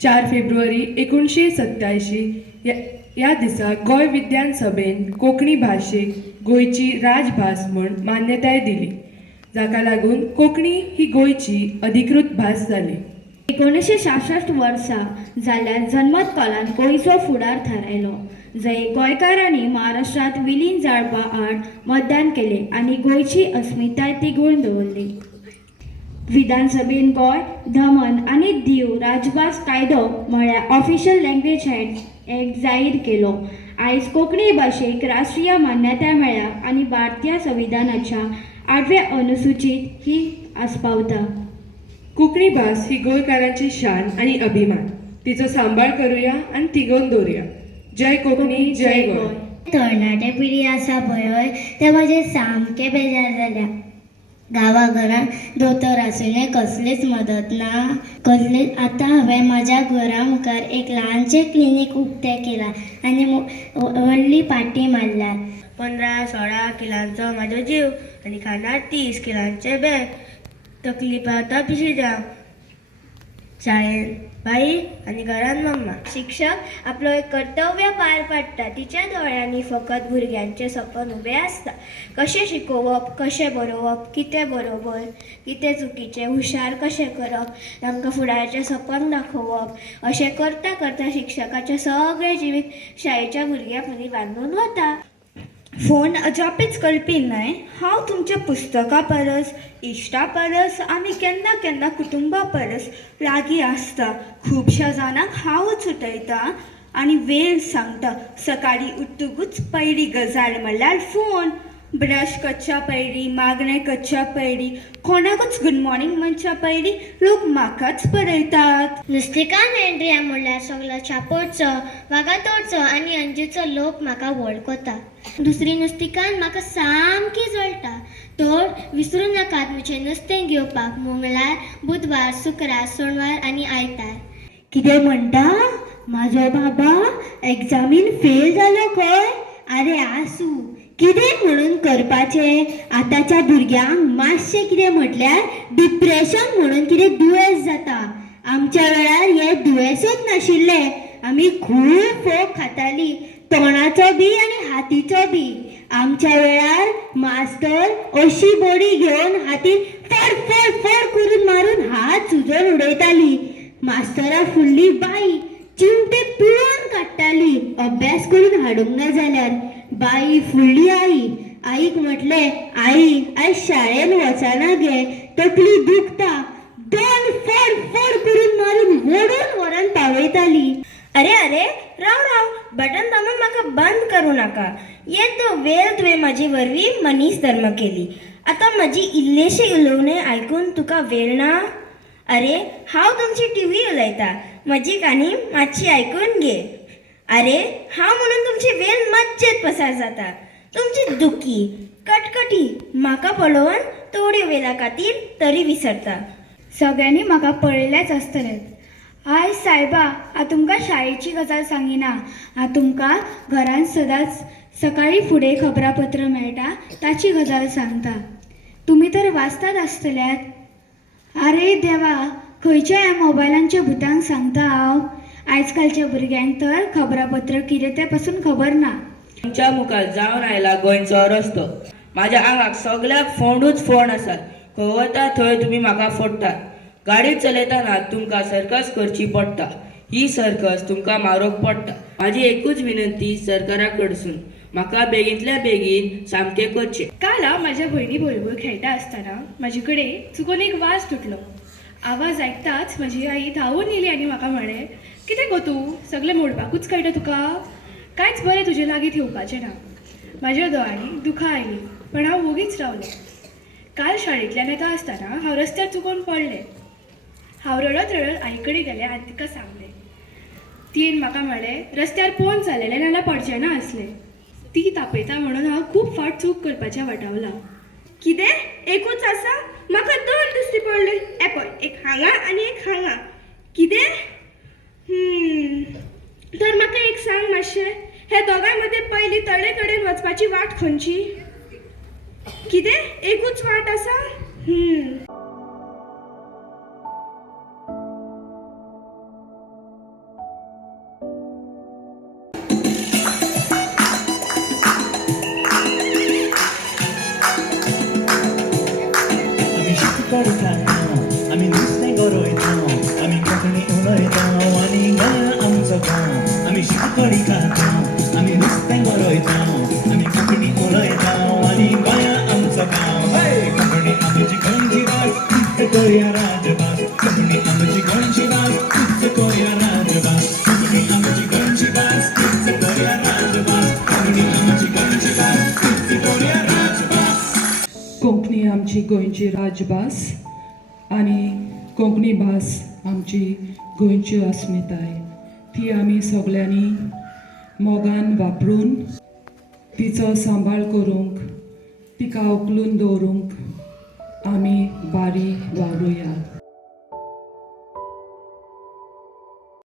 4 February 1987 या दिसा गोंय विज्ञान सभेन कोंकणी भाशेक गोंयची राजभास म्हूण मान्यताय दिली, जाका लागून कोंकणी ही गोंयची अधिकृत भास जाली. 1966 वर्सा जाल्यार जनमत कॉलान गोंयचो फुडार थारायलो, जंय गोंयकारांनी महाराष्ट्रात विलीन जावपा आड मतदान केले आनी गोंयची अस्मिताय तिगोवन दवरली. विधानसभेन गोंय, दमन आनी दीव राजभास कायदो म्हळ्यार ऑफिशियल लँग्वेज एक्ट जाहीर केलो. आयज कोंकणी भाशेक राष्ट्रीय मान्यताय मेळ्ळ्या आनी भारतीय संविधानाच्या 8व्या अनुसूचीत ही आस्पावता. कोंकणी भास ही गोंयकारांची शान आणि अभिमान. तिचो सांबाळ करूया आणि तिगोवन दवरुया. जय कोंकणी, जय गोंय. तरणाटे पिढी आसा पळय ते म्हाजे सामके बेजार जाल्या. गांवाघरांत दोतोर आसुनूय कसलीच मदत ना. आतां हांवें म्हाज्या घरा मुखार एक ल्हानशें क्लिनीक उक्तें केलां आनी व्हडली पाटी मारल्या. 15-16 किलांचो म्हाजो जीव आनी खाणार 30 किलांचे बॅग. तकली पावता पिशी जावं. शाळेन बाई आनी घरान मम्मा. शिक्षक आपलो एक कर्तव्य पार पाडटा. तिच्या दोळ्यांनी फकत भुरग्यांचे सपन उबें आसता. कशें शिकोवप, कशें बरोवप, कितें बरोबर, कितें चुकीचें, हुशार कशें करप, तांकां फुडाराचें सपन दाखोवप. अशें करता करता शिक्षकाचें सगळें जिवीत शाळेच्या भुरग्यां मदीं बांदून वता. फोन अजापीच कळपी न्हय. हांव तुमच्या पुस्तकां परस, इश्टा परस आनी केन्ना केन्ना कुटुंबा परस लागीं आसता. खुबश्या जाणांक हांवूच उठयता आनी वेळ सांगता. सकाळीं उठतकूच पयली गजाल म्हणल्यार फोन. ब्रश करच्या पयलीं, मागणें करच्या पयलीं, कोणाकूच गुड मॉर्निंग म्हणच्या पयलीं लोक म्हाकाच बरयतात. नुस्तेकान एंड्रिया म्हणल्यार सगलो चापोडचो, वागातोडचो आनी अंजूचो लोक म्हाका वळखता. दुसरी नुस्तेकान म्हाका सामकी जळटा. तर विसरूं नाकात म्हजें नुस्तें घेवपाक मंगळार, बुधवार, शुक्रार, सोनवार आनी आयतार. कितें म्हणटा? म्हाजो बाबा एग्जामीन फेल जालो खंय? आरे आसूं, कितें म्हणून करपाचें? आतांच्या भुरग्यांक मातशें कितें म्हटल्यार डिप्रेशन म्हणून कितें दुयेंस जाता. आमच्या वेळार हे दुयेंसूच नाशिल्ले. आमी खूब फोग खातालीं, तोंडाचो बी आनी हातीचो बी. आमच्या वेळार मास्तर अशी बडी घेवन हातीन फड फड फड करून मारून हात सुजोवन उडयताली. मास्तरा फुडली बाई चिमटे पिळोवन काडटाली अभ्यास करून हाडूंक ना जाल्यार. बाई फुडली आई. आईक म्हटलें, आई आयज शाळेन वचना गे, तकली दुखता. दोन फड फड करून मारून वडून व्हरान पावयताली. अरे अरे, राव राव, बटन दामून म्हाका बंद करूं नाका. येदो वेळ तुवें म्हाजी वरवीं मनीस धर्म केली. आतां म्हजी इल्लेशी उलोवणें आयकून तुका वेळ ना? अरे, हांव तुमची टीव्ही उलयतां. म्हजी काणी मातशी आयकून घे. अरे, हांव म्हणून तुमची वेळ मज्जेत पसार जाता. तुमची दुखी, कटकटी म्हाका पळोवन थोड्यो वेळा खातीर तरी विसरता. सगळ्यांनी म्हाका पळयलेंच आसतलें. आयज सायबा, हांव तुमकां शाळेची गजाल सांगिना. हांव तुमकां घरांत सदांच सकाळीं फुडें खबरापत्र मेळटा ताची गजाल सांगता. तुमी तर वाचतात आसतल्यात. आरे देवा, खंयच्या ह्या मोबायलांच्या भुतांक सांगता हांव. आयजकालच्या भुरग्यांक तर खबरापत्र कितें तें पासून खबर ना. आमच्या मुखार जावन आयला गोंयचो रस्तो. म्हाज्या आंगाक सगळ्याक फोंडूच फोंड आसात. खंय वता थंय तुमी म्हाका फोडटात. गाडी चलयतना तुमकां सर्कस करची पडटा. ही सर्कस तुमकां मारूंक पडटा. म्हाजी एकूच विनंती सरकारा कडसून, म्हाका बेगींतल्या बेगीन सामकें करचें. काल हांव म्हाज्या भयणी बरोबर खेळटा आसतना म्हाजे कडेन चुकून एक वाज तुटलो. आवाज आयकताच म्हजी आई धांवून येयली आनी म्हाका म्हळें, कितें गो तूं, सगळें मोडपाकूच कळटा तुका? कांयच बरें तुजे लागीं ठेवपाचें ना. म्हाज्या दोळ्यांनी दुखां आयलीं, पण हांव वोगीच रावलें. काल शाळेंतल्यान येता आसतना हांव रस्त्यार चुकून पडलें. हांव रडत रडत आई कडेन गेलें आनी तिका सांगलें. तियेन म्हाका म्हळें, रस्त्यार पोवन चललेलें नाल्यार पडचें ना आसलें. ती तापयता म्हणून हांव खूब फावट चूक करपाचें वटावलां. कितें? एकूच आसा? म्हाका दोन दिसती पडले. पळय, एक हांगा आनी एक हांगा. कितें? तर म्हाका एक सांग मातशें, हे दोगांय मदें पयलीं तळे कडेन वचपाची वाट खंयची? कितें? एकूच वाट आसा? करूया राजभास कोंकणी आमची गोंयची भास तीच करूया राजभास कोंकणी आमची गोंयची भास तीच करूया राजभास कोंकणी आमची गोंयची भास तीच करूया राजभास कोंकणी आमची गोंयची राजभास आनी कोंकणी भास आमची गोंयची अस्मिताय ती आमी सगळ्यांनी मोगान वापरून तिचो सांबाळ करूंक तिका उखलून दवरूंक आमी बारी वावरुया.